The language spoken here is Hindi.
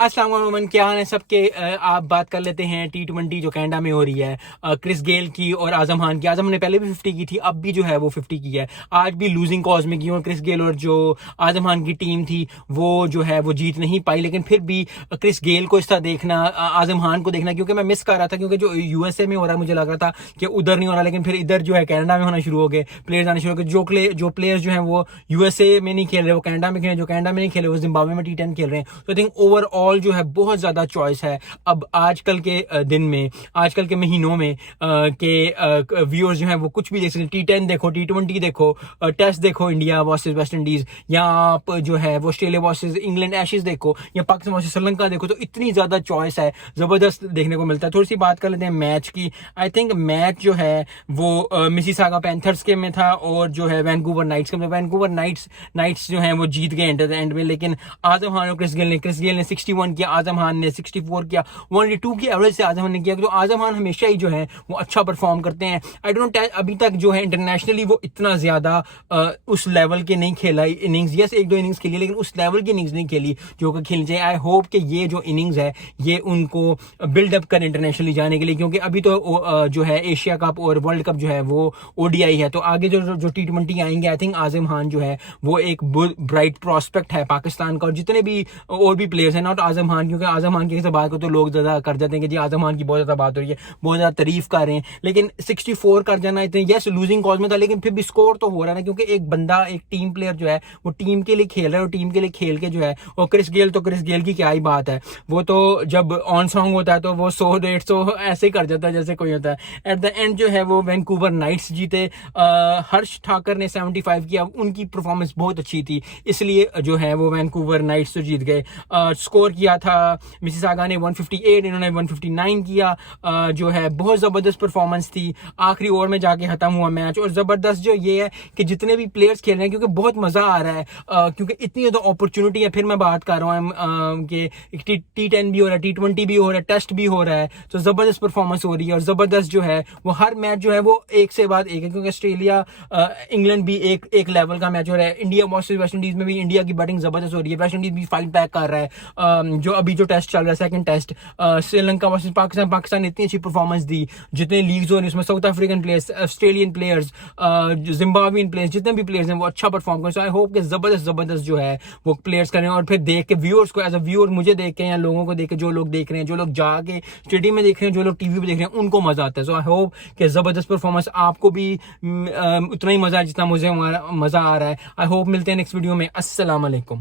अस्सलाम वालेकुम, क्या हाल है सबके। आप बात कर लेते हैं T20 जो कनाडा में हो रही है, क्रिस गेल की और आजम खान की। आजम ने पहले भी 50 की थी, अब भी जो है वो 50 की है। आज भी लूजिंग कॉज में की, और क्रिस गेल और जो आजम खान की टीम थी वो जो है वो जीत नहीं पाई। लेकिन फिर भी क्रिस गेल को इस तरह देखना, आजम खान को देखना, क्योंकि मैं मिस कर रहा था, क्योंकि जो यूएसए में हो रहा है मुझे लग रहा था कि उधर नहीं हो रहा, लेकिन फिर इधर जो है कनाडा में होना शुरू हो गए, प्लेयर्स आने शुरू हो गए। जो प्लेयर्स जो हैं वो यूएसए में नहीं खेल रहे, वो कनाडा में खेल रहे, जो कनाडा में नहीं खेल रहे वो जिम्बाब्वे में T10 खेल रहे हैं। तो आई थिंक ओवरऑल जो है बहुत ज्यादा चॉइस है अब आजकल के दिन में, आजकल के महीनों में, के व्यूअर्स जो हैं वो कुछ भी देख सकते हैं। T10 देखो, T20 देखो, टेस्ट देखो, इंडिया वर्सेस वेस्ट इंडीज, या आप जो है वो ऑस्ट्रेलिया वर्सेस इंग्लैंड एशेज देखो, या पाकिस्तान वर्सेस श्रीलंका देखो। तो इतनी ज्यादा चॉइस है, जबरदस्त देखने को मिलता है। थोड़ी सी बात कर लेते हैं मैच की। आई थिंक मैच जो है वो मिसिसागा पैंथर्स के में था और जो है वैंकूवर नाइट्स के में। वैंकूवर नाइट्स जो है वो जीत गए एंड में, लेकिन आजम खान और क्रिस गेल ने 61 किया, आजम खान ने 64 किया। 182 की एवरेज से आजम खान ने किया। तो आजम खान हमेशा ही जो है वो अच्छा परफॉर्म करते हैं। आई डोंट नो अभी तक जो है इंटरनेशनली वो इतना ज्यादा उस लेवल के नहीं खेला इनिंग्स। यस, एक दो इनिंग्स खेली, लेकिन उस लेवल की इनिंग्स नहीं खेली जो कि खेलनी चाहिए। आई होप कि ये जो इनिंग्स है ये उनको बिल्डअप कर इंटरनेशनली जाने के लिए, क्योंकि अभी तो जो है एशिया कप और वर्ल्ड कप जो है वो ओडीआई है। तो आगे जो T20 आएंगे, आई थिंक आजम खान जो है वो एक ब्राइट प्रोस्पेक्ट है पाकिस्तान का। और जितने भी और भी प्लेयर्स हैं, नॉट आजम खान, क्योंकि आजम खान की बात को तो लोग ज्यादा कर जाते हैं कि जी आजम खान की बहुत ज्यादा बात हो रही है, बहुत ज्यादा तारीफ कर रहे हैं, लेकिन 64 कर जाना इतने, यस लूजिंग कॉज में था, लेकिन फिर भी स्कोर तो हो रहा है ना, क्योंकि एक बंदा, एक टीम प्लेयर जो है वो टीम के लिए खेल रहा है, और टीम के लिए खेल के जो है, और क्रिस गेल की क्या ही बात है। वो तो जब ऑन सॉन्ग होता है तो वो 100-150 ऐसे ही कर जाता है जैसे कोई होता है। एट द एंड जो है वो वैंकूवर नाइट्स जीते। हर्ष ठाकर ने 75 किया, उनकी परफॉर्मेंस बहुत अच्छी थी, इसलिए जो है वो वैंकूवर नाइट्स तो जीत गए। स्कोर किया था मिसिसागा ने 158, इन्होंने 159 किया। जो है बहुत जबरदस्त परफॉर्मेंस थी। आखिरी ओवर में जाके खत्म हुआ मैच। और जबरदस्त जो ये है कि जितने भी प्लेयर्स खेल रहे हैं, क्योंकि बहुत मजा आ रहा है, क्योंकि इतनी ज्यादा अपॉर्चुनिटी है। फिर मैं बात कर रहा हूँ कि T10 भी हो रहा है, T20 भी हो रहा है, टेस्ट भी हो रहा है, तो जबरदस्त परफॉर्मेंस हो रही है। और जबरदस्त जो है वो हर मैच जो है वो एक से बाद एक है, क्योंकि ऑस्ट्रेलिया इंग्लैंड भी एक लेवल का मैच हो रहा है। इंडिया वर्सेस वेस्ट इंडीज में भी इंडिया की बैटिंग जबरदस्त हो रही है, वेस्ट इंडीज भी फाइट बैक कर रहा है। जो अभी जो टेस्ट चल रहा है, second test Sri Lanka versus Pakistan ने इतनी अच्छी परफॉर्मेंस दी। जितने लीग्स हो रही है उसमें south African players, Australian players, Zimbabwean players, जितने भी प्लेयर्स हैं वो अच्छा परफॉर्म करें। सो आई होप कि जबरदस्त जो है वो प्लेयर्स करें। और फिर देख के व्यूअर्स को, एज अ व्यूअर मुझे देख के या लोगों को देख के, जो लोग देख रहे हैं, जो लोग जाके स्टेडियम में देख रहे हैं, जो लोग टीवी पे देख रहे हैं, उनको मजा आता है। सो आई होप कि जबरदस्त परफॉर्मेंस आपको भी उतना ही मजा है जितना मुझे मजा आ रहा है। आई होप मिलते हैं नेक्स्ट वीडियो में। अस्सलाम वालेकुम।